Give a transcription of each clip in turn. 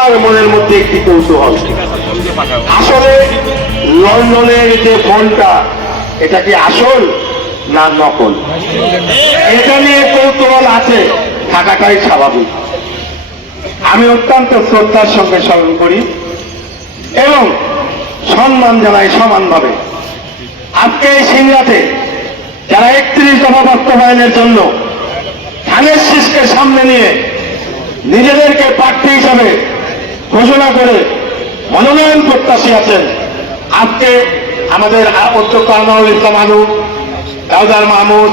সবার মনের মধ্যে একটি কৌতূহল। আসলে লন্ডনের যে ফোনটা এটা কি আসল না নকল? এটা নিয়ে কৌতূহল আছে, থাকাটাই স্বাভাবিক। আমি অত্যন্ত শ্রদ্ধার সঙ্গে স্মরণ করি এবং সম্মান জানাই সমানভাবে। আজকে এই সিংহাতে যারা একত্রিশ দফা বাস্তবায়নের জন্য ধানের শীষকে সামনে নিয়ে নিজেদেরকে প্রার্থী হিসাবে ঘোষণা করে মনোনয়ন প্রত্যাশী আছেন। আজকে আমাদের অধ্যক্ষ আনোয়ারুল ইসলাম আনু কাউদার মাহমুদ,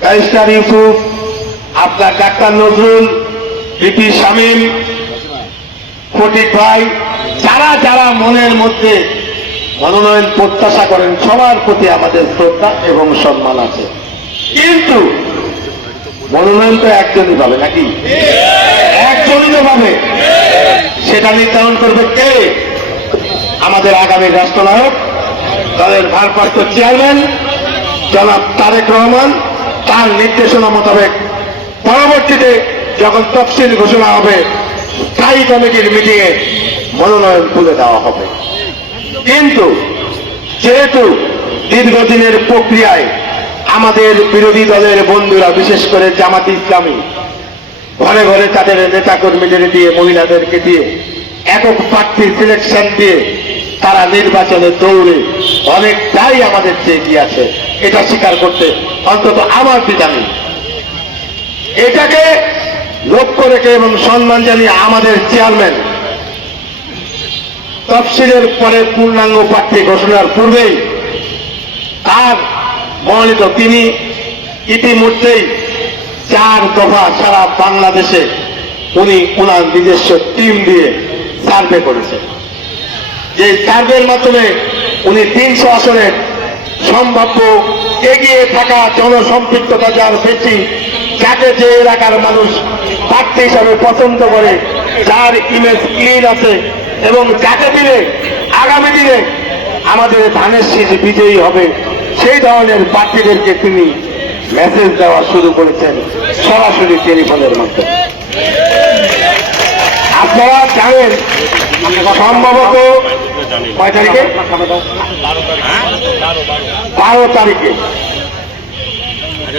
ব্যারিস্টার ইউসুফ, আপনার ডাক্তার নজরুল বিপি শামীম, ফটিক ভাই, যারা যারা মনের মধ্যে মনোনয়ন প্রত্যাশা করেন, সবার প্রতি আমাদের শ্রদ্ধা এবং সম্মান আছে। কিন্তু মনোনয়ন তো একজনই পাবে, নাকি? একজনই তো পাবে। সেটা নির্ধারণ করবে কে? আমাদের আগামী রাষ্ট্রনায়ক, দলের ভারপ্রাপ্ত চেয়ারম্যান, জনাব তারেক রহমান, তার নির্দেশনা মোতাবেক পরবর্তীতে যখন তফসিল ঘোষণা হবে, স্থায়ী কমিটির মিটিংয়ে মনোনয়ন তুলে দেওয়া হবে। কিন্তু যেহেতু দীর্ঘদিনের প্রক্রিয়ায় আমাদের বিরোধী দলের বন্ধুরা, বিশেষ করে জামাত ইসলামী, ঘরে ঘরে তাদের নেতাকর্মীদের দিয়ে, মহিলাদেরকে দিয়ে, একক প্রার্থী সিলেকশন দিয়ে তারা নির্বাচনে দৌড়ে অনেকটাই আমাদের চেয়ে এগিয়ে আছে। এটা স্বীকার করতে অন্তত আমার বিধানী এটাকে লক্ষ্য রেখে এবং সম্মান জানিয়ে আমাদের চেয়ারম্যান তফসিলের পরে পূর্ণাঙ্গ প্রার্থী ঘোষণার পূর্বেই তার মনোনীত। তিনি ইতিমধ্যেই চার দফা সারা বাংলাদেশে উনি ওনার নিজস্ব টিম দিয়ে সার্ভে করেছেন। যে সার্ভের মাধ্যমে উনি তিনশো আসনের সম্ভাব্য এগিয়ে থাকা জনসম্পৃক্ততা যার বেশি যাকে যে এলাকার মানুষ প্রার্থী হিসাবে পছন্দ করে, যার ইমেজ ক্লিন আছে এবং যাকে দিলে আগামী দিনে আমাদের ধানের শীষ বিজয়ী হবে। সেই ধরনের প্রার্থীদেরকে তিনি মেসেজ দেওয়া শুরু করেছেন সরাসরি টেলিফোনের মাধ্যমে। আপনারা জানেন, সম্ভবত কয় তারিখে? বারো তারিখে।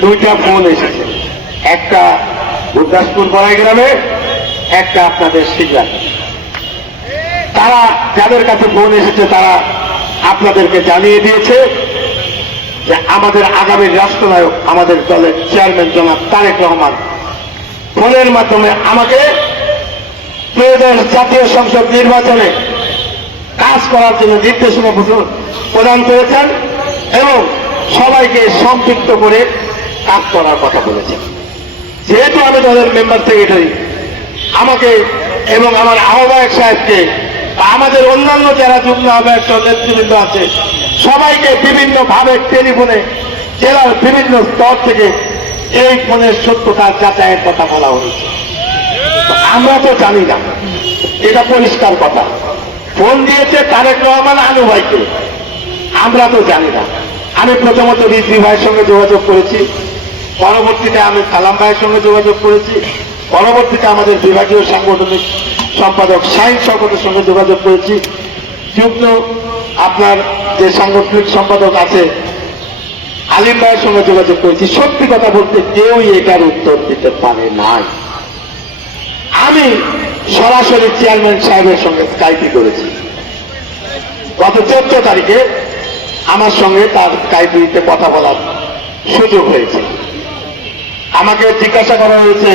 দুইটা ফোন এসেছে। একটা গুরদাসপুর বড়াই গ্রামে, একটা আপনাদের শিগরা তারা যাদের কাছে ফোন এসেছে, তারা আপনাদেরকে জানিয়ে দিয়েছে। যে আমাদের আগামী রাষ্ট্রনায়ক আমাদের দলের চেয়ারম্যান জনাব তারেক রহমান ফোনের মাধ্যমে আমাকে প্রয়োজন জাতীয় সংসদ নির্বাচনে কাজ করার জন্য নির্দেশনা প্রদান- প্রদান করেছেন এবং সবাইকে সম্পৃক্ত করে কাজ করার কথা বলেছেন। যেহেতু আমি দলের মেম্বার সেক্রেটারি আমাকে এবং আমার আহ্বায়ক সাহেবকে আমাদের অন্যান্য যারা যুগ্ম সহ নেতৃবৃন্দ আছে, সবাইকে বিভিন্ন ভাবে টেলিফোনে জেলার বিভিন্ন স্তর থেকে এই ফোনের সত্যতা যাচাইয়ের কথা বলা হয়েছে। আমরা তো জানি না, এটা পরিষ্কার কথা। ফোন দিয়েছে তারেক রহমান আনু ভাইকে। আমরা তো জানি না। আমি প্রথমত রিজভি ভাইয়ের সঙ্গে যোগাযোগ করেছি। পরবর্তীতে আমি সালাম ভাইয়ের সঙ্গে যোগাযোগ করেছি। পরবর্তীতে আমাদের বিভাগীয় সাংগঠনিক সম্পাদক শাহিন শওকতের সঙ্গে যোগাযোগ করেছি। যুগ্ম আপনার যে সাংগঠনিক সম্পাদক আছে, আলিম ভাইয়ের সঙ্গে যোগাযোগ করেছি। সত্যি কথা বলতে কেউই এটার উত্তর দিতে পারে নাই। আমি সরাসরি চেয়ারম্যান সাহেবের সঙ্গে স্কাইপি করেছি। গত চোদ্দ তারিখে আমার সঙ্গে তার স্কাইপিতে কথা বলার সুযোগ হয়েছে। আমাকে জিজ্ঞাসা করা হয়েছে,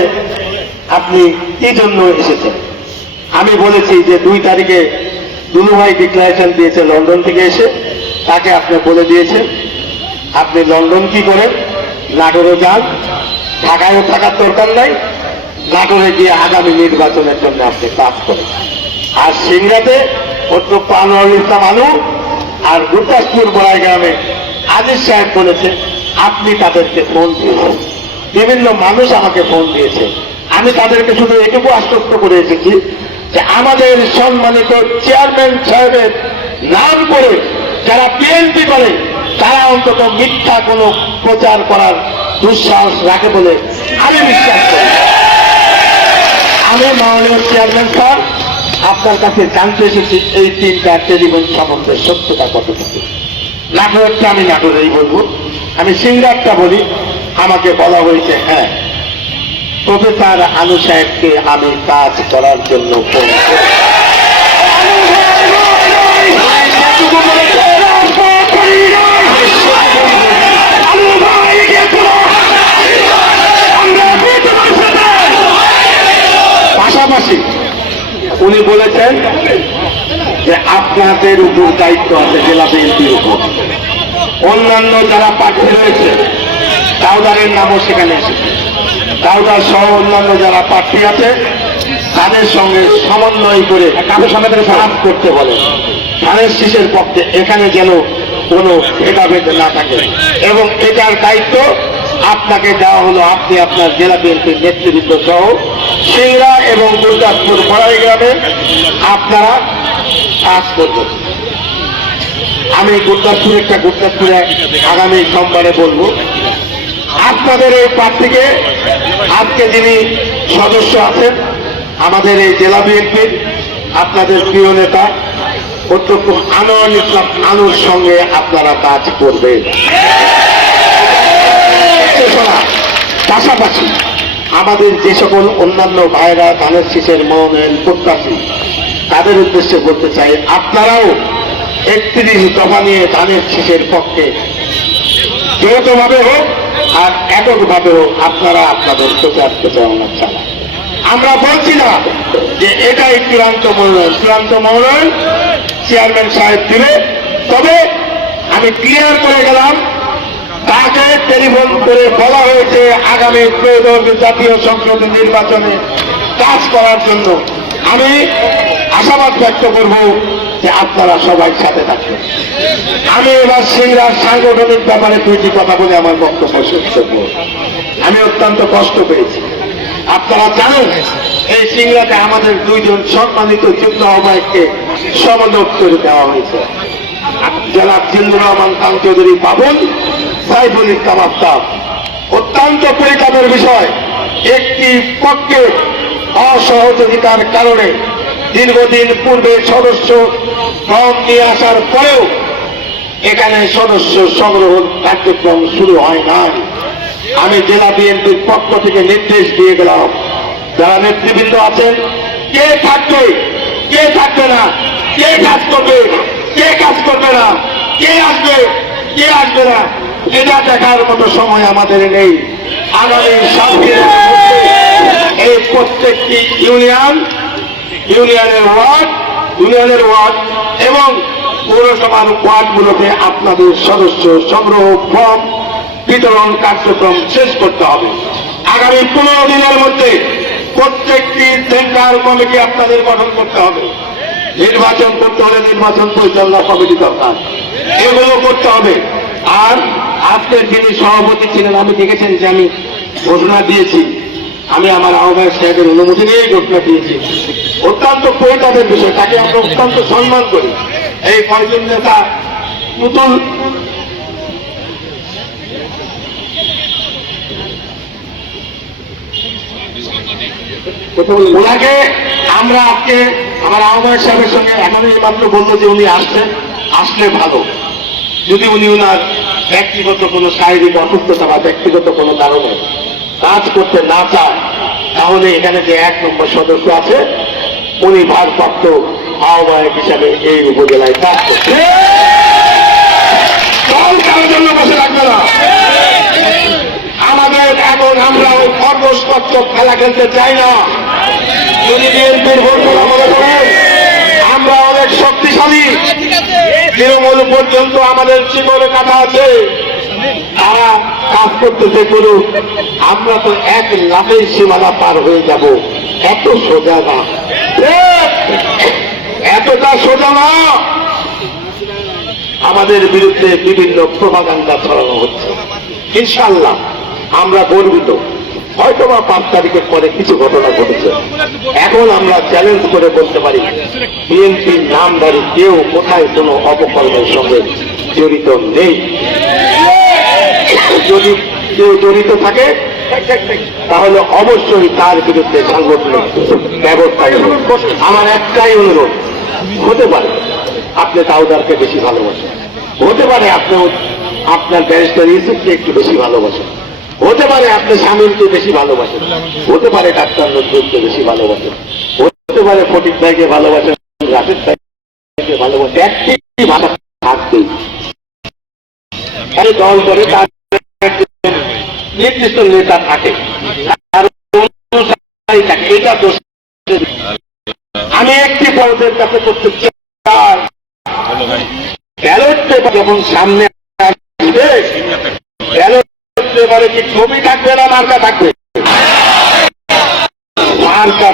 আপনি কি জন্য এসেছেন? আমি বলেছি যে দুই তারিখে দুলুভাই ডিক্লারেশন দিয়েছে, লন্ডন থেকে এসে। তাকে আপনি বলে দিয়েছেন, আপনি লন্ডন কি করেন? নাটোরে যান। ঢাকায়ও থাকার দরকার নাই। নাটোরে গিয়ে আগামী নির্বাচনের জন্য আপনি কাজ করেন। আর সিংহাতে অধ্যক্ষ আনোয়ারুল ইসলাম আনু আর গুরদাসপুর বড়াই গ্রামে আজিজ সাহেব বলেছে, আপনি তাদেরকে ফোন দিয়েছেন। বিভিন্ন মানুষ আমাকে ফোন দিয়েছে। আমি তাদেরকে শুধু এটুকু আশ্বস্ত করে এসেছি যে আমাদের সম্মানিত চেয়ারম্যান সাহেবের নাম করে যারা বিএনপি করে, তারা অন্তত মিথ্যা কোনো প্রচার করার দুঃসাহস রাখে বলে আমি বিশ্বাস করি। আমি মাননীয় চেয়ারম্যান স্যার, আপনার কাছে জানতে এসেছি এই তিনটা টেলিফোন সম্বন্ধে সত্যতা কতটুকু। নাটোরটা আমি নাটোরেই বলব। আমি সিঙ্গারটা বলি, আমাকে বলা হয়েছে হ্যাঁ প্রফেসর আনু সাহেবকে আমি কাজ করার জন্য ফোন পাশাপাশি উনি বলেছেন যে আপনাদের উপর দায়িত্ব আছে জেলা বিএনপির উপর। অন্যান্য যারা প্রার্থী রয়েছে দাউদারের নামও সেখানে এসেছে। দাউদার সহ অন্যান্য যারা প্রার্থী আছে তাদের সঙ্গে সমন্বয় করে কারোর সঙ্গে কাজ করতে বলে। ধানের শীষের পক্ষে এখানে যেন কোনো ভেদাভেদ না থাকে। এবং এটার দায়িত্ব আপনাকে দেওয়া হলো আপনি আপনার জেলা বিএনপির নেতৃবৃন্দ সহ। সিংড়া এবং গুরদাসপুর ফড়াই গ্রামে আপনারা কাজ করবেন। আমি গুরদাসপুর একটা গুরদাসপুরে আগামী সোমবারে বলব আপনাদের এই প্রার্থীকে আজকে যিনি সদস্য আছেন, আমাদের এই জেলা বিএনপির আপনাদের প্রিয় নেতা, অধ্যক্ষ আনোয়ার ইসলাম আনুর সঙ্গে আপনারা কাজ করবেন। পাশাপাশি আমাদের যে সকল অন্যান্য ভাইরা ধানের শীষের মনোনয়ন প্রত্যাশী, তাদের উদ্দেশ্যে বলতে চাই, আপনারাও একত্রিশ দফা নিয়ে ধানের শীষের পক্ষে যৌথভাবে হোক আর এককভাবে হোক, আপনারা আপনাদের প্রচার প্রচারণা চালান। আমরা বলছি না যে এটাই চূড়ান্ত মনোনয়ন। চূড়ান্ত মনোনয়ন চেয়ারম্যান সাহেব দিলে তবে আমি ক্লিয়ার করে গেলাম, তাকে টেলিফোন করে বলা হয়েছে আগামী ত্রয়োদশ জাতীয় সংসদ নির্বাচনে কাজ করার জন্য। আমি আশাবাদ ব্যক্ত করব যে আপনারা সবাই সাথে থাকবেন। আমি এবার সিংড়ার সাংগঠনিক ব্যাপারে দুইটি কথা বলে আমার বক্তব্য শেষ করব। আমি অত্যন্ত কষ্ট পেয়েছি। আপনারা জানেন, এই সিংড়াতে আমাদের দুইজন সম্মানিত যুদ্ধ আহ্বায়ককে সমদক করে দেওয়া হয়েছে। জেলা জিন্দুর রহমান খান চৌধুরী বাবুল, সাইফুল ইসলাম আফতাব। অত্যন্ত পরিতাপের বিষয়, একটি পক্ষে অসহযোগিতার কারণে দীর্ঘদিন পূর্বে সদস্য ফর্ম নিয়ে আসার পরেও এখানে সদস্য সংগ্রহ কার্যক্রম শুরু হয় নাই। আমি জেলা বিএনপির পক্ষ থেকে নির্দেশ দিয়ে গেলাম, যারা নেতৃবৃন্দ আছেন, কে থাকবে কে থাকবে না, কে কাজ করবে, কে কাজ করবে না, কে আসবে কে আসবে না, এটা দেখার মতো সময় আমাদের নেই। আগামী সাত এই প্রত্যেকটি ইউনিয়ন ইউনিয়নের ওয়ার্ড ইউনিয়নের ওয়ার্ড এবং পৌরসভার ওয়ার্ডগুলোতে আপনাদের সদস্য সংগ্রহ ফর্ম বিতরণ কার্যক্রম শেষ করতে হবে। আগামী পনেরো দিনের মধ্যে প্রত্যেকটি সেন্টার কমিটি আপনাদের গঠন করতে হবে। নির্বাচন করতে হলে নির্বাচন পরিচালনা কমিটি দরকার। এগুলো করতে হবে। আর আজকের যিনি সভাপতি ছিলেন আমি দেখেছেন যে আমি ঘোষণা দিয়েছি আমি আমার আহ্বায়ক সাহেবের অনুমতি নিয়েই ঘোষণা দিয়েছি। অত্যন্ত পরিতাপের বিষয়, তাকে আমরা অত্যন্ত সম্মান করি। এই কয়জন নেতা নতুন ওনাকে আমরা আজকে আমার আহ্বায়ক সাহেবের সঙ্গে এখনই মাত্র বলল যে উনি আসছেন, আসলে ভালো। যদি উনি ওনার ব্যক্তিগত কোনো শারীরিক অসুস্থতা বা ব্যক্তিগত কোনো কারণে কাজ করতে না চান তাহলে এখানে যে এক নম্বর সদস্য আছে, উনি ভারপ্রাপ্ত আহ্বায়ক হিসাবে এই উপজেলায় কাজ করছে বসে রাখবে না। আমাদের এখন আমরাও খরগোশ খেলা খেলতে চাই না। যদি বিএনপির মনে করেন আমরা অনেক শক্তিশালী। তৃণমূল পর্যন্ত আমাদের চিকনে কাটা আছে। তারা কাজ করতেছে করুক আমরা তো এক লাভের সীমানা পার হয়ে যাব। এত সোজা না। এতটা সোজা না। আমাদের বিরুদ্ধে বিভিন্ন প্রভাকাণ্ডা ছড়ানো হচ্ছে। ইনশাল্লাহ আমরা গর্বিত। হয়তো বা পাঁচ তারিখের পরে কিছু ঘটনা ঘটেছে। এখন আমরা চ্যালেঞ্জ করে বলতে পারি, বিএনপির নামধারী কেউ কোথায় কোনো অপকর্মের সঙ্গে জড়িত নেই। যদি কেউ জড়িত থাকে, তাহলে অবশ্যই তার বিরুদ্ধে সাংগঠনিক ব্যবস্থা আমার একটাই অনুরোধ, হতে পারে আপনি দাউদারকে বেশি ভালোবাসেন। হতে পারে আপনি আপনার ব্যারিস্টার ইউসুফকে একটু বেশি ভালোবাসেন। হতে পারে আপনি স্বামীকে বেশি ভালোবাসেন। হতে পারে ডাক্তার নজরুলকে বেশি ভালোবাসেন। হতে পারে ফটিক ভাইকে ভালোবাসেন, রাশেদ ভাইকে ভালোবাসেন। একটি ভাষা থাকবেই। দল করে তার নির্দিষ্ট নেতা থাকে। আমি একটি পদের কাছে করতে চাই। ব্যালট পেপার যখন সামনে আসবে, ব্যালট পেপারে কি ছবি থাকবে না মার্কা থাকবে? মার্কা